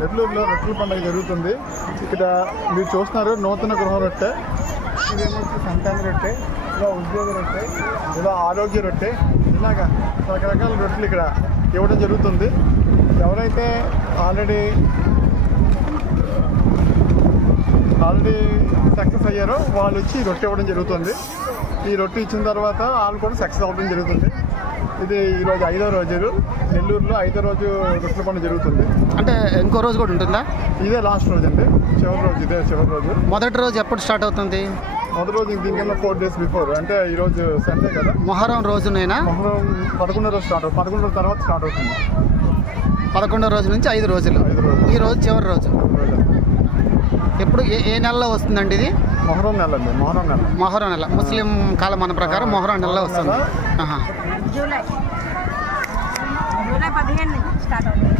నెల్లూరులో రొట్టెల పండుగ జరుగుతుంది. ఇక్కడ మీరు చూస్తున్నారు నూతన గృహ రొట్టె, ఇదేమో సంక్రాంతి రొట్టె, ఇలా ఉద్యోగ రొట్టె, ఇలా ఆరోగ్య రొట్టె, ఇలాగా రకరకాల రొట్టెలు ఇక్కడ ఇవ్వడం జరుగుతుంది. ఎవరైతే ఆల్రెడీ సక్సెస్ అయ్యారో వాళ్ళు వచ్చి రొట్టె ఇవ్వడం జరుగుతుంది. ఈ రొట్టె ఇచ్చిన తర్వాత వాళ్ళు కూడా సక్సెస్ అవ్వడం జరుగుతుంది. ఇది ఈరోజు 5వ రోజు, నెల్లూరులో 5వ రోజు రొట్టెల పండుగ జరుగుతుంది. అంటే ఇంకో రోజు కూడా ఉంటుందా? ఇదే లాస్ట్ రోజు అండి, చివరి రోజు. ఇదే చివరి రోజు. మొదటి రోజు ఎప్పుడు స్టార్ట్ అవుతుంది? మొదటి రోజు దీనికన్నా 4 days బిఫోర్, అంటే ఈరోజు సండే కదా, మొహరం రోజునైనా? మొహరం 11వ రోజు స్టార్ట్ అవుతుంది. 11వ రోజు తర్వాత స్టార్ట్ అవుతుంది. 11వ రోజు నుంచి 5 రోజులు. ఈ రోజు చివరి రోజు. ఎప్పుడు ఏ నెలలో వస్తుందండి ఇది? మొహరం నెల అండి, మొహరం నెల. ముస్లిం కాలమాన ప్రకారం మొహరం నెలలో వస్తుంది. జూలై 15 స్టార్ట్ అవుతుంది.